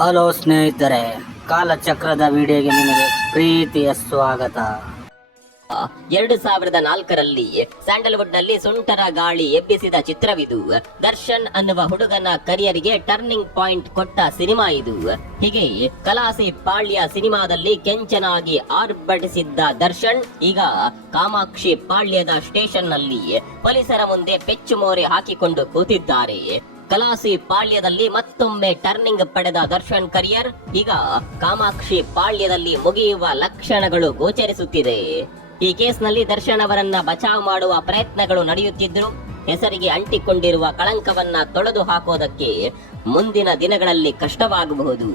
Hello ಸ್ನೇಹಿತರೆ, ಕಾಲಚಕ್ರದ ವಿಡಿಯೋಗೆ ನಿಮಗೆ ಪ್ರೀತಿಯ ಸ್ವಾಗತ. 2004ರಲ್ಲಿ ಸ್ಯಾಂಡಲ್ವುಡ್ ನಲ್ಲಿ ಸುಂಟರ ಗಾಳಿ ಎಬ್ಬಿಸಿದ ಚಿತ್ರವಿದು. ದರ್ಶನ್ ಅನ್ನುವ ಹುಡುಗನ ಕರಿಯರ್ಗೆ ಟರ್ನಿಂಗ್ ಪಾಯಿಂಟ್ ಕೊಟ್ಟ ಸಿನಿಮಾ ಇದು. ಹೀಗೆ ಕಲಾಸಿ ಪಾಳ್ಯ ಸಿನಿಮಾದಲ್ಲಿ ಕೆಂಚನಾಗಿ ಆರ್ಭಟಿಸಿದ್ದ ದರ್ಶನ್ ಈಗ ಕಾಮಾಕ್ಷಿ ಪಾಳ್ಯದ ಸ್ಟೇಷನ್ ನಲ್ಲಿ ಪೊಲೀಸರ ಮುಂದೆ ಪೆಚ್ಚು ಮೋರೆ ಹಾಕಿಕೊಂಡು ಕೂತಿದ್ದಾರೆ. ಕಲಾಸಿ ಪಾಳ್ಯದಲ್ಲಿ ಮತ್ತೊಮ್ಮೆ ಟರ್ನಿಂಗ್ ಪಡೆದ ದರ್ಶನ್ ಕರಿಯರ್ ಈಗ ಕಾಮಾಕ್ಷಿ ಪಾಳ್ಯದಲ್ಲಿ ಮುಗಿಯುವ ಲಕ್ಷಣಗಳು ಗೋಚರಿಸುತ್ತಿದೆ. ಈ ಕೇಸ್ನಲ್ಲಿ ದರ್ಶನ್ ಅವರನ್ನ ಬಚಾವ್ ಮಾಡುವ ಪ್ರಯತ್ನಗಳು ನಡೆಯುತ್ತಿದ್ರು. ಹೆಸರಿಗೆ ಅಂಟಿಕೊಂಡಿರುವ ಕಳಂಕವನ್ನ ತೊಳೆದು ಹಾಕೋದಕ್ಕೆ ಮುಂದಿನ ದಿನಗಳಲ್ಲಿ ಕಷ್ಟವಾಗಬಹುದು.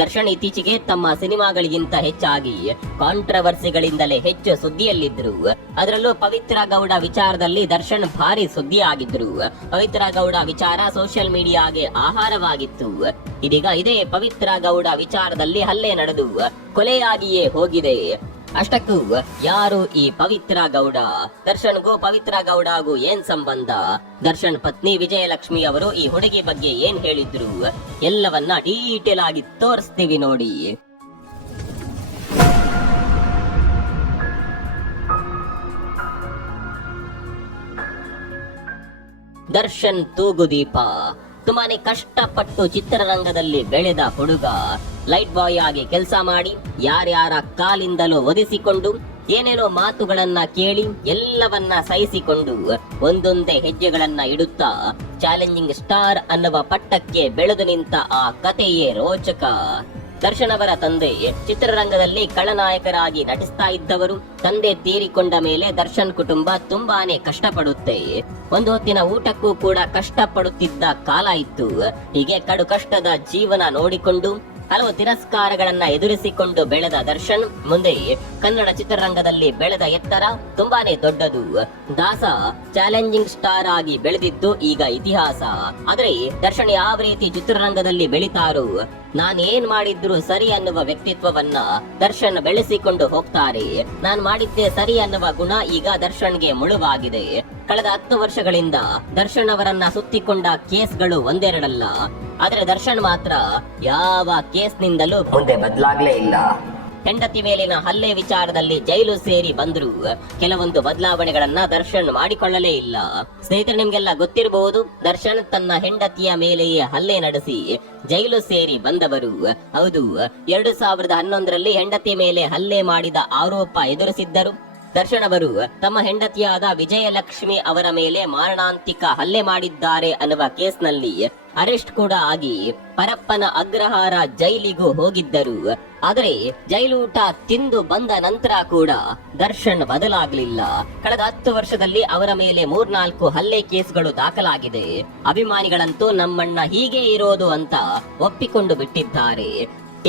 ದರ್ಶನ್ ಇತ್ತೀಚೆಗೆ ತಮ್ಮ ಸಿನಿಮಾಗಳಿಗಿಂತ ಹೆಚ್ಚಾಗಿ ಕಾಂಟ್ರವರ್ಸಿಗಳಿಂದಲೇ ಹೆಚ್ಚು ಸುದ್ದಿಯಲ್ಲಿದ್ರು. ಅದರಲ್ಲೂ ಪವಿತ್ರ ಗೌಡ ವಿಚಾರದಲ್ಲಿ ದರ್ಶನ್ ಭಾರಿ ಸುದ್ದಿ ಆಗಿದ್ರು. ಪವಿತ್ರ ಗೌಡ ವಿಚಾರ ಸೋಷಿಯಲ್ ಮೀಡಿಯಾಗೆ ಆಹಾರವಾಗಿತ್ತು. ಇದೀಗ ಇದೇ ಪವಿತ್ರ ಗೌಡ ವಿಚಾರದಲ್ಲಿ ಹಲ್ಲೆ ನಡೆದು ಕೊಲೆಯಾಗಿಯೇ ಹೋಗಿದೆ. ಅಷ್ಟಕ್ಕೂ ಯಾರು ಈ ಪವಿತ್ರ ಗೌಡ? ದರ್ಶನ್ಗೂ ಪವಿತ್ರ ಗೌಡಗೂ ಏನ್ ಸಂಬಂಧ? ದರ್ಶನ್ ಪತ್ನಿ ವಿಜಯಲಕ್ಷ್ಮಿ ಅವರು ಈ ಹುಡುಗಿ ಬಗ್ಗೆ ಏನ್ ಹೇಳಿದ್ರು ಎಲ್ಲವನ್ನ ಡೀಟೇಲ್ ಆಗಿ ತೋರಿಸ್ತೀವಿ ನೋಡಿ. ದರ್ಶನ್ ತೂಗುದೀಪ ತುಂಬಾನೇ ಕಷ್ಟಪಟ್ಟು ಚಿತ್ರರಂಗದಲ್ಲಿ ಬೆಳೆದ ಹುಡುಗ. ಲೈಟ್ ಬಾಯ್ ಆಗಿ ಕೆಲಸ ಮಾಡಿ ಯಾರ್ಯಾರ ಕಾಲಿಂದಲೂ ಒದಿಸಿಕೊಂಡು ಏನೇನೋ ಮಾತುಗಳನ್ನ ಕೇಳಿ ಎಲ್ಲವನ್ನ ಸಹಿಸಿಕೊಂಡು ಒಂದೊಂದೇ ಹೆಜ್ಜೆಗಳನ್ನ ಇಡುತ್ತಾ ಚಾಲೆಂಜಿಂಗ್ ಸ್ಟಾರ್ ಅನ್ನುವ ಪಟ್ಟಕ್ಕೆ ಬೆಳೆದು ನಿಂತ ಆ ಕಥೆಯೇ ರೋಚಕ. ದರ್ಶನ್ ಅವರ ತಂದೆ ಚಿತ್ರರಂಗದಲ್ಲಿ ಖಳನಾಯಕರಾಗಿ ನಟಿಸ್ತಾ ಇದ್ದವರು. ತಂದೆ ತೀರಿಕೊಂಡ ಮೇಲೆ ದರ್ಶನ್ ಕುಟುಂಬ ತುಂಬಾನೇ ಕಷ್ಟಪಡುತ್ತೆ. ಒಂದು ಹೊತ್ತಿನ ಊಟಕ್ಕೂ ಕೂಡ ಕಷ್ಟಪಡುತ್ತಿದ್ದ ಕಾಲ ಇತ್ತು. ಹೀಗೆ ಕಡು ಕಷ್ಟದ ಜೀವನ ನೋಡಿಕೊಂಡು ಹಲವು ತಿರಸ್ಕಾರಗಳನ್ನ ಎದುರಿಸಿಕೊಂಡು ಬೆಳೆದ ದರ್ಶನ್ ಮುಂದೆ ಕನ್ನಡ ಚಿತ್ರರಂಗದಲ್ಲಿ ಬೆಳೆದ ಎತ್ತರ ತುಂಬಾನೇ ದೊಡ್ಡದು. ದಾಸ ಚಾಲೆಂಜಿಂಗ್ ಸ್ಟಾರ್ ಆಗಿ ಬೆಳೆದಿದ್ದು ಈಗ ಇತಿಹಾಸ. ಆದ್ರೆ ದರ್ಶನ್ ಯಾವ ರೀತಿ ಚಿತ್ರರಂಗದಲ್ಲಿ ಬೆಳಿತಾರೋ, ನಾನೇನ್ ಮಾಡಿದ್ರು ಸರಿ ಅನ್ನುವ ವ್ಯಕ್ತಿತ್ವವನ್ನ ದರ್ಶನ್ ಬೆಳೆಸಿಕೊಂಡು ಹೋಗ್ತಾರೆ. ನಾನ್ ಮಾಡಿದ್ದೆ ಸರಿ ಅನ್ನುವ ಗುಣ ಈಗ ದರ್ಶನ್ಗೆ ಮುಳುವಾಗಿದೆ. ಕಳೆದ 10 ವರ್ಷಗಳಿಂದ ದರ್ಶನ್ ಅವರನ್ನ ಸುತ್ತಿಕೊಂಡ ಕೇಸ್ಗಳು ಒಂದೆರಡಲ್ಲ. ಆದ್ರೆ ದರ್ಶನ್ ಮಾತ್ರ ಯಾವ ಕೇಸ್ನಿಂದಲೂ ಮುಂದೆ ಬದಲಾಗ್ಲೇ ಇಲ್ಲ. ಹೆಂಡತಿ ಮೇಲಿನ ಹಲ್ಲೆ ವಿಚಾರದಲ್ಲಿ ಜೈಲು ಸೇರಿ ಬಂದ್ರು ಕೆಲವೊಂದು ಬದಲಾವಣೆಗಳನ್ನ ದರ್ಶನ್ ಮಾಡಿಕೊಳ್ಳಲೇ ಇಲ್ಲ. ಸ್ನೇಹಿತರೆ, ನಿಮ್ಗೆಲ್ಲ ಗೊತ್ತಿರಬಹುದು, ದರ್ಶನ್ ತನ್ನ ಹೆಂಡತಿಯ ಮೇಲೆಯೇ ಹಲ್ಲೆ ನಡೆಸಿ ಜೈಲು ಸೇರಿ ಬಂದವರು. ಹೌದು, 2011ರಲ್ಲಿ ಹೆಂಡತಿ ಮೇಲೆ ಹಲ್ಲೆ ಮಾಡಿದ ಆರೋಪ ಎದುರಿಸಿದ್ದರು. ದರ್ಶನ್ ಅವರು ತಮ್ಮ ಹೆಂಡತಿಯಾದ ವಿಜಯಲಕ್ಷ್ಮಿ ಅವರ ಮೇಲೆ ಮಾರಣಾಂತಿಕ ಹಲ್ಲೆ ಮಾಡಿದ್ದಾರೆ ಅನ್ನುವ ಕೇಸ್ನಲ್ಲಿ ಅರೆಸ್ಟ್ ಕೂಡ ಆಗಿ ಪರಪ್ಪನ ಅಗ್ರಹಾರ ಜೈಲಿಗೂ ಹೋಗಿದ್ದರು. ಆದರೆ ಜೈಲೂಟ ತಿಂದು ಬಂದ ನಂತರ ಕೂಡ ದರ್ಶನ್ ಬದಲಾಗಲಿಲ್ಲ. ಕಳೆದ 10 ವರ್ಷದಲ್ಲಿ ಅವರ ಮೇಲೆ 3-4 ಹಲ್ಲೆ ಕೇಸ್ಗಳು ದಾಖಲಾಗಿದೆ. ಅಭಿಮಾನಿಗಳಂತೂ ನಮ್ಮಣ್ಣ ಹೀಗೆ ಇರೋದು ಅಂತ ಒಪ್ಪಿಕೊಂಡು ಬಿಟ್ಟಿದ್ದಾರೆ.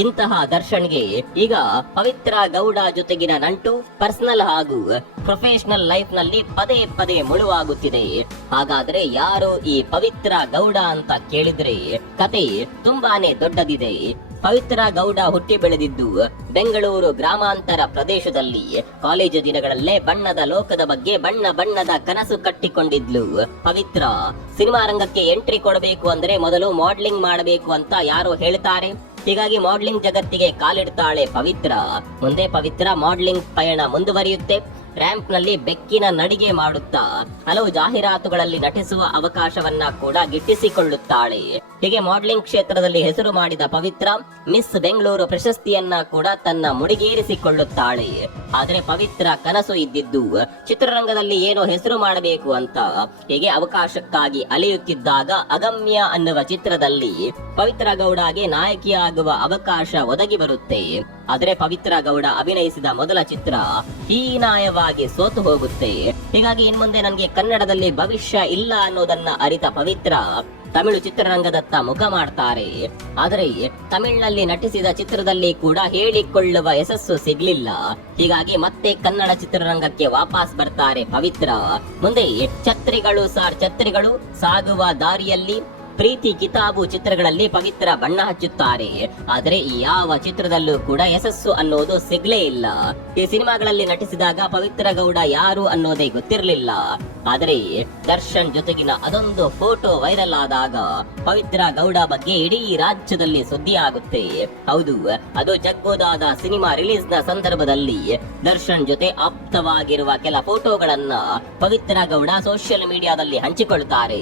ಇಂತಹ ದರ್ಶನ್ಗೆ ಈಗ ಪವಿತ್ರ ಗೌಡ ಜೊತೆಗಿನ ನಂಟು ಪರ್ಸನಲ್ ಹಾಗೂ ಪ್ರೊಫೆಷನಲ್ ಲೈಫ್ ನಲ್ಲಿ ಪದೇ ಪದೇ ಮುಳುವಾಗುತ್ತಿದೆ. ಹಾಗಾದ್ರೆ ಯಾರು ಈ ಪವಿತ್ರ ಗೌಡ ಅಂತ ಕೇಳಿದ್ರೆ ಕತೆ ತುಂಬಾನೇ ದೊಡ್ಡದಿದೆ. ಪವಿತ್ರ ಗೌಡ ಹುಟ್ಟಿ ಬೆಳೆದಿದ್ದು ಬೆಂಗಳೂರು ಗ್ರಾಮಾಂತರ ಪ್ರದೇಶದಲ್ಲಿ. ಕಾಲೇಜು ದಿನಗಳಲ್ಲೇ ಬಣ್ಣದ ಲೋಕದ ಬಗ್ಗೆ ಬಣ್ಣದ ಕನಸು ಕಟ್ಟಿಕೊಂಡಿದ್ಲು ಪವಿತ್ರ. ಸಿನಿಮಾ ರಂಗಕ್ಕೆ ಎಂಟ್ರಿ ಕೊಡಬೇಕು ಅಂದ್ರೆ ಮೊದಲು ಮಾಡಲಿಂಗ್ ಮಾಡಬೇಕು ಅಂತ ಯಾರೋ ಹೇಳ್ತಾರೆ. ಹೀಗಾಗಿ ಮಾಡಲಿಂಗ್ ಜಗತ್ತಿಗೆ ಕಾಲಿಡ್ತಾಳೆ ಪವಿತ್ರ. ಮುಂದೆ ಪವಿತ್ರ ಮಾಡಲಿಂಗ್ ಪಯಣ ಮುಂದುವರಿಯುತ್ತೆ. ರ್ಯಾಂಪ್ ನಲ್ಲಿ ಬೆಕ್ಕಿನ ನಡಿಗೆ ಮಾಡುತ್ತಾ ಹಲವು ಜಾಹೀರಾತುಗಳಲ್ಲಿ ನಟಿಸುವ ಅವಕಾಶವನ್ನ ಕೂಡ ಗಿಟ್ಟಿಸಿಕೊಳ್ಳುತ್ತಾಳೆ. ಹೀಗೆ ಮಾಡಲಿಂಗ್ ಕ್ಷೇತ್ರದಲ್ಲಿ ಹೆಸರು ಮಾಡಿದ ಪವಿತ್ರ ಮಿಸ್ ಬೆಂಗಳೂರು ಪ್ರಶಸ್ತಿಯನ್ನ ಕೂಡ ತನ್ನ ಮುಡಿಗೇರಿಸಿಕೊಳ್ಳುತ್ತಾಳೆ. ಆದ್ರೆ ಪವಿತ್ರ ಕನಸು ಇದ್ದಿದ್ದು ಚಿತ್ರರಂಗದಲ್ಲಿ ಏನೋ ಹೆಸರು ಮಾಡಬೇಕು ಅಂತ. ಹೀಗೆ ಅವಕಾಶಕ್ಕಾಗಿ ಅಲೆಯುತ್ತಿದ್ದಾಗ ಅಗಮ್ಯ ಅನ್ನುವ ಚಿತ್ರದಲ್ಲಿ ಪವಿತ್ರ ಗೌಡಗೆ ನಾಯಕಿಯಾಗುವ ಅವಕಾಶ ಒದಗಿ ಬರುತ್ತೆ. ಆದರೆ ಪವಿತ್ರ ಗೌಡ ಅಭಿನಯಿಸಿದ ಮೊದಲ ಚಿತ್ರ ಹೀನಾಯವಾಗಿ ಸೋತು ಹೋಗುತ್ತೆ. ಹೀಗಾಗಿ ಇನ್ಮುಂದೆ ನನಗೆ ಕನ್ನಡದಲ್ಲಿ ಭವಿಷ್ಯ ಇಲ್ಲ ಅನ್ನೋದನ್ನ ಅರಿತ ಪವಿತ್ರ ತಮಿಳು ಚಿತ್ರರಂಗದತ್ತ ಮುಖ ಮಾಡ್ತಾರೆ. ಆದರೆ ತಮಿಳಿನಲ್ಲಿ ನಟಿಸಿದ ಚಿತ್ರದಲ್ಲಿ ಕೂಡ ಹೇಳಿಕೊಳ್ಳುವ ಯಶಸ್ಸು ಸಿಗ್ಲಿಲ್ಲ. ಹೀಗಾಗಿ ಮತ್ತೆ ಕನ್ನಡ ಚಿತ್ರರಂಗಕ್ಕೆ ವಾಪಸ್ ಬರ್ತಾರೆ ಪವಿತ್ರ. ಮುಂದೆ ಛತ್ರಿಗಳು ಸಾಗುವ ದಾರಿಯಲ್ಲಿ, ಪ್ರೀತಿ ಕಿತಾಬು ಚಿತ್ರಗಳಲ್ಲಿ ಪವಿತ್ರ ಬಣ್ಣ ಹಚ್ಚುತ್ತಾರೆ. ಆದರೆ ಯಾವ ಚಿತ್ರದಲ್ಲೂ ಕೂಡ ಯಶಸ್ಸು ಅನ್ನೋದು ಸಿಗ್ಲೇ ಇಲ್ಲ. ಈ ಸಿನಿಮಾಗಳಲ್ಲಿ ನಟಿಸಿದಾಗ ಪವಿತ್ರ ಗೌಡ ಯಾರು ಅನ್ನೋದೇ ಗೊತ್ತಿರಲಿಲ್ಲ. ಆದರೆ ದರ್ಶನ್ ಜೊತೆಗಿನ ಅದೊಂದು ಫೋಟೋ ವೈರಲ್ ಆದಾಗ ಪವಿತ್ರ ಗೌಡ ಬಗ್ಗೆ ಇಡೀ ರಾಜ್ಯದಲ್ಲಿ ಸುದ್ದಿ ಆಗುತ್ತೆ. ಹೌದು, ಅದು ಜಗ್ಗೋದಾದ ಸಿನಿಮಾ ರಿಲೀಸ್ ನ ಸಂದರ್ಭದಲ್ಲಿ ದರ್ಶನ್ ಜೊತೆ ಆಪ್ತವಾಗಿರುವ ಕೆಲ ಫೋಟೋಗಳನ್ನ ಪವಿತ್ರ ಗೌಡ ಸೋಷಿಯಲ್ ಮೀಡಿಯಾದಲ್ಲಿ ಹಂಚಿಕೊಳ್ತಾರೆ.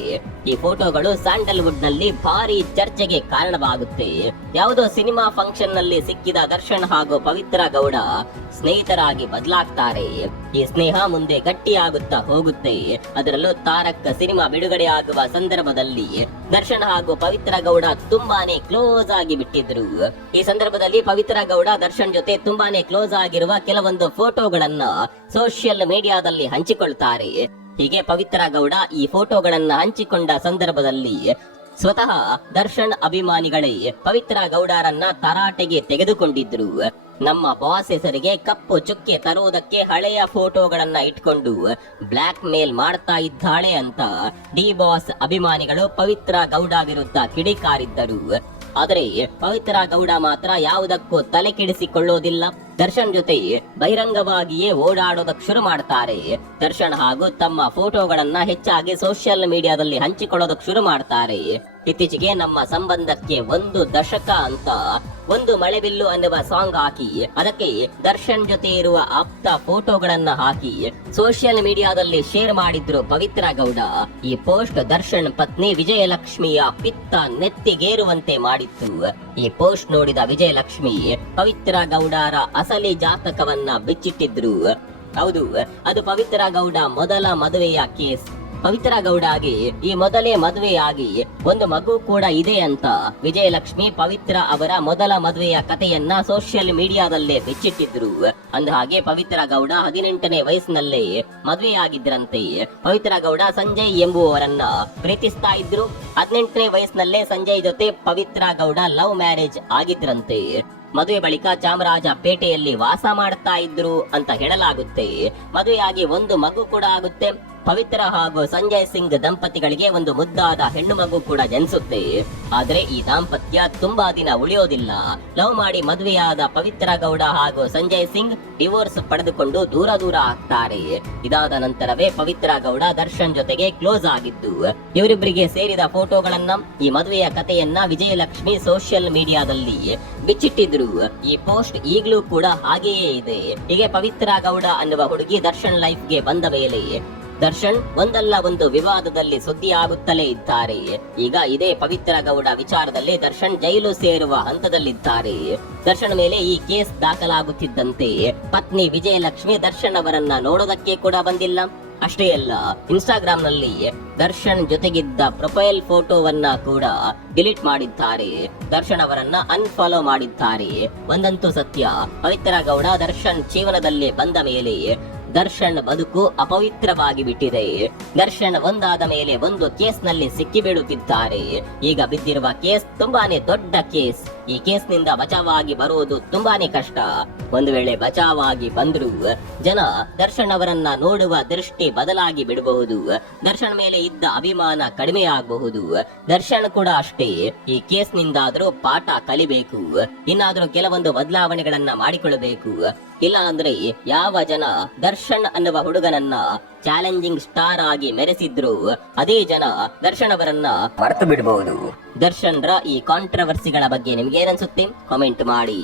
ಈ ಫೋಟೋಗಳು ಸ್ಯಾಂಡಲ್ವುಡ್ ನಲ್ಲಿ ಭಾರಿ ಚರ್ಚೆಗೆ ಕಾರಣವಾಗುತ್ತೆ. ಯಾವುದೋ ಸಿನಿಮಾ ಫಂಕ್ಷನ್ ನಲ್ಲಿ ಸಿಕ್ಕಿದ ದರ್ಶನ್ ಹಾಗೂ ಪವಿತ್ರ ಗೌಡ ಸ್ನೇಹಿತರಾಗಿ ಬದಲಾಗ್ತಾರೆ. ಈ ಸ್ನೇಹ ಮುಂದೆ ಗಟ್ಟಿಯಾಗುತ್ತಾ ಹೋಗುತ್ತೆ. ಅದರಲ್ಲೂ ತಾರಕ್ ಸಿನಿಮಾ ಬಿಡುಗಡೆ ಆಗುವ ಸಂದರ್ಭದಲ್ಲಿ ದರ್ಶನ್ ಹಾಗೂ ಪವಿತ್ರ ಗೌಡ ತುಂಬಾನೇ ಕ್ಲೋಸ್ ಆಗಿ ಬಿಟ್ಟಿದ್ರು. ಈ ಸಂದರ್ಭದಲ್ಲಿ ಪವಿತ್ರ ಗೌಡ ದರ್ಶನ್ ಜೊತೆ ತುಂಬಾನೇ ಕ್ಲೋಸ್ ಆಗಿರುವ ಕೆಲವೊಂದು ಫೋಟೋಗಳನ್ನ ಸೋಷಿಯಲ್ ಮೀಡಿಯಾದಲ್ಲಿ ಹಂಚಿಕೊಳ್ತಾರೆ. ಹೀಗೆ ಪವಿತ್ರ ಗೌಡ ಈ ಫೋಟೋಗಳನ್ನ ಹಂಚಿಕೊಂಡ ಸಂದರ್ಭದಲ್ಲಿ ಸ್ವತಃ ದರ್ಶನ್ ಅಭಿಮಾನಿಗಳೇ ಪವಿತ್ರ ಗೌಡರನ್ನ ತರಾಟೆಗೆ ತೆಗೆದುಕೊಂಡಿದ್ರು. ನಮ್ಮ ಬಾಸ್ ಹೆಸರಿಗೆ ಕಪ್ಪು ಚುಕ್ಕೆ ತರುವುದಕ್ಕೆ ಹಳೆಯ ಫೋಟೋಗಳನ್ನ ಇಟ್ಕೊಂಡು ಬ್ಲಾಕ್ ಮೇಲ್ ಮಾಡ್ತಾ ಇದ್ದಾಳೆ ಅಂತ ಡಿ ಬಾಸ್ ಅಭಿಮಾನಿಗಳು ಪವಿತ್ರ ಗೌಡ ವಿರುದ್ಧ ಕಿಡಿಕಾರಿದ್ದರು. ಆದರೆ ಪವಿತ್ರ ಗೌಡ ಮಾತ್ರ ಯಾವುದಕ್ಕೂ ತಲೆ ಕೆಡಿಸಿಕೊಳ್ಳೋದಿಲ್ಲ. ದರ್ಶನ್ ಜೊತೆ ಬಹಿರಂಗವಾಗಿಯೇ ಓಡಾಡೋದಕ್ಕೆ ಶುರು ಮಾಡ್ತಾರೆ. ದರ್ಶನ್ ಹಾಗೂ ತಮ್ಮ ಫೋಟೋಗಳನ್ನ ಹೆಚ್ಚಾಗಿ ಸೋಷಿಯಲ್ ಮೀಡಿಯಾದಲ್ಲಿ ಹಂಚಿಕೊಳ್ಳೋದಕ್ಕೆ ಶುರು ಮಾಡ್ತಾರೆ. ಇತ್ತೀಚೆಗೆ ನಮ್ಮ ಸಂಬಂಧಕ್ಕೆ 1 ದಶಕ ಅಂತ ಒಂದು ಮಳೆಬಿಲ್ಲು ಅನ್ನುವ ಸಾಂಗ್ ಹಾಕಿ ಅದಕ್ಕೆ ದರ್ಶನ್ ಜೊತೆ ಇರುವ ಆಪ್ತ ಫೋಟೋಗಳನ್ನ ಹಾಕಿ ಸೋಷಿಯಲ್ ಮೀಡಿಯಾದಲ್ಲಿ ಶೇರ್ ಮಾಡಿದ್ರು ಪವಿತ್ರ ಗೌಡ. ಈ ಪೋಸ್ಟ್ ದರ್ಶನ್ ಪತ್ನಿ ವಿಜಯಲಕ್ಷ್ಮಿಯ ಪಿತ್ತ ನೆತ್ತಿಗೇರುವಂತೆ ಮಾಡಿತ್ತು. ಈ ಪೋಸ್ಟ್ ನೋಡಿದ ವಿಜಯಲಕ್ಷ್ಮಿ ಪವಿತ್ರ ಗೌಡರ ಅಸಲಿ ಜಾತಕವನ್ನ ಬಿಚ್ಚಿಟ್ಟಿದ್ರು. ಹೌದು, ಅದು ಪವಿತ್ರ ಗೌಡ ಮೊದಲ ಮದುವೆಯ ಕೇಸ್. ಪವಿತ್ರ ಗೌಡಗೆ ಈ ಮೊದಲೇ ಮದುವೆಯಾಗಿ ಒಂದು ಮಗು ಕೂಡ ಇದೆ ಅಂತ ವಿಜಯಲಕ್ಷ್ಮಿ ಪವಿತ್ರ ಅವರ ಮೊದಲ ಮದುವೆಯ ಕಥೆಯನ್ನ ಸೋಷಿಯಲ್ ಮೀಡಿಯಾದಲ್ಲೇ ಬಿಚ್ಚಿಟ್ಟಿದ್ರು. ಅಂದಹಾಗೆ ಪವಿತ್ರ ಗೌಡ 18ನೇ ವಯಸ್ಸಿನಲ್ಲೇ ಮದುವೆಯಾಗಿದ್ರಂತೆ. ಪವಿತ್ರ ಗೌಡ ಸಂಜಯ್ ಎಂಬುವವರನ್ನ ಪ್ರೀತಿಸ್ತಾ ಇದ್ರು. 18ನೇ ವಯಸ್ಸಿನಲ್ಲೇ ಸಂಜಯ್ ಜೊತೆ ಪವಿತ್ರ ಗೌಡ ಲವ್ ಮ್ಯಾರೇಜ್ ಆಗಿದ್ರಂತೆ. ಮದುವೆ ಬಳಿಕ ಚಾಮರಾಜಪೇಟೆಯಲ್ಲಿ ವಾಸ ಮಾಡ್ತಾ ಇದ್ರು ಅಂತ ಹೇಳಲಾಗುತ್ತೆ. ಮದುವೆಯಾಗಿ ಒಂದು ಮಗು ಕೂಡ ಆಗುತ್ತೆ. ಪವಿತ್ರ ಹಾಗೂ ಸಂಜಯ್ ಸಿಂಗ್ ದಂಪತಿಗಳಿಗೆ ಒಂದು ಮುದ್ದಾದ ಹೆಣ್ಣು ಮಗು ಕೂಡ ಜನಿಸುತ್ತೆ. ಆದ್ರೆ ಈ ದಾಂಪತ್ಯ ತುಂಬಾ ದಿನ ಉಳಿಯೋದಿಲ್ಲ. ಲವ್ ಮಾಡಿ ಮದುವೆಯಾದ ಪವಿತ್ರ ಗೌಡ ಹಾಗೂ ಸಂಜಯ್ ಸಿಂಗ್ ಡಿವೋರ್ಸ್ ಪಡೆದುಕೊಂಡು ದೂರ ದೂರ ಆಗ್ತಾರೆ. ಇದಾದ ನಂತರವೇ ಪವಿತ್ರ ಗೌಡ ದರ್ಶನ್ ಜೊತೆಗೆ ಕ್ಲೋಸ್ ಆಗಿದ್ದು. ಇವರಿಬ್ಬರಿಗೆ ಸೇರಿದ ಫೋಟೋಗಳನ್ನ, ಈ ಮದುವೆಯ ಕಥೆಯನ್ನ ವಿಜಯಲಕ್ಷ್ಮಿ ಸೋಷಿಯಲ್ ಮೀಡಿಯಾದಲ್ಲಿ ಬಿಚ್ಚಿಟ್ಟಿದ್ರು. ಈ ಪೋಸ್ಟ್ ಈಗಲೂ ಕೂಡ ಹಾಗೆಯೇ ಇದೆ. ಹೀಗೆ ಪವಿತ್ರ ಗೌಡ ಅನ್ನುವ ಹುಡುಗಿ ದರ್ಶನ್ ಲೈಫ್ಗೆ ಬಂದ ಮೇಲೆ ದರ್ಶನ್ ಒಂದಲ್ಲ ಒಂದು ವಿವಾದದಲ್ಲಿ ಸುದ್ದಿ ಆಗುತ್ತಲೇ ಇದ್ದಾರೆ. ಈಗ ಇದೇ ಪವಿತ್ರ ಗೌಡ ವಿಚಾರದಲ್ಲಿ ದರ್ಶನ್ ಜೈಲು ಸೇರುವ ಹಂತದಲ್ಲಿದ್ದಾರೆ. ದರ್ಶನ್ ಮೇಲೆ ಈ ಕೇಸ್ ದಾಖಲಾಗುತ್ತಿದ್ದಂತೆ ಪತ್ನಿ ವಿಜಯಲಕ್ಷ್ಮಿ ದರ್ಶನ್ ಅವರನ್ನ ನೋಡೋದಕ್ಕೆ ಕೂಡ ಬಂದಿಲ್ಲ. ಅಷ್ಟೇ ಅಲ್ಲ, ಇನ್ಸ್ಟಾಗ್ರಾಮ್ ನಲ್ಲಿ ದರ್ಶನ್ ಜೊತೆಗಿದ್ದ ಪ್ರೊಫೈಲ್ ಫೋಟೋವನ್ನ ಕೂಡ ಡಿಲೀಟ್ ಮಾಡಿದ್ದಾರೆ. ದರ್ಶನ್ ಅವರನ್ನ ಅನ್ಫಾಲೋ ಮಾಡಿದ್ದಾರೆ. ಒಂದಂತೂ ಸತ್ಯ, ಪವಿತ್ರ ಗೌಡ ದರ್ಶನ್ ಜೀವನದಲ್ಲಿ ಬಂದ ಮೇಲೆ ದರ್ಶನ್ ಬದುಕು ಅಪವಿತ್ರವಾಗಿ ಬಿಟ್ಟಿದೆ. ದರ್ಶನ್ ಒಂದಾದ ಮೇಲೆ ಒಂದು ಕೇಸ್ ನಲ್ಲಿ ಸಿಕ್ಕಿ ಬೀಳುತ್ತಿದ್ದಾರೆ. ಈಗ ಬಿದ್ದಿರುವ ಕೇಸ್ ತುಂಬಾನೇ ದೊಡ್ಡ ಕೇಸ್. ಈ ಕೇಸ್ ನಿಂದ ಬಚಾವಾಗಿ ಬರುವುದು ತುಂಬಾನೇ ಕಷ್ಟ. ಒಂದು ವೇಳೆ ಬಚಾವಾಗಿ ಬಂದ್ರು ಜನ ದರ್ಶನ್ ಅವರನ್ನ ನೋಡುವ ದೃಷ್ಟಿ ಬದಲಾಗಿ ಬಿಡಬಹುದು. ದರ್ಶನ್ ಮೇಲೆ ಇದ್ದ ಅಭಿಮಾನ ಕಡಿಮೆ ಆಗಬಹುದು. ದರ್ಶನ್ ಕೂಡ ಅಷ್ಟೇ, ಈ ಕೇಸ್ ನಿಂದಾದ್ರೂ ಪಾಠ ಕಲಿಬೇಕು. ಇನ್ನಾದ್ರೂ ಕೆಲವೊಂದು ಬದಲಾವಣೆಗಳನ್ನ ಮಾಡಿಕೊಳ್ಳಬೇಕು. ಇಲ್ಲ ಅಂದ್ರೆ ಯಾವ ಜನ ದರ್ಶನ್ ಅನ್ನುವ ಹುಡುಗನನ್ನ ಚಾಲೆಂಜಿಂಗ್ ಸ್ಟಾರ್ ಆಗಿ ಮೆರೆಸಿದ್ರು ಅದೇ ಜನ ದರ್ಶನ್ ಅವರನ್ನ ಮರೆತು ಬಿಡಬಹುದು. ದರ್ಶನ್ ರ ಈ ಕಾಂಟ್ರವರ್ಸಿಗಳ ಬಗ್ಗೆ ನಿಮ್ಗೆ ಏನನ್ಸುತ್ತೆ? ಕಾಮೆಂಟ್ ಮಾಡಿ.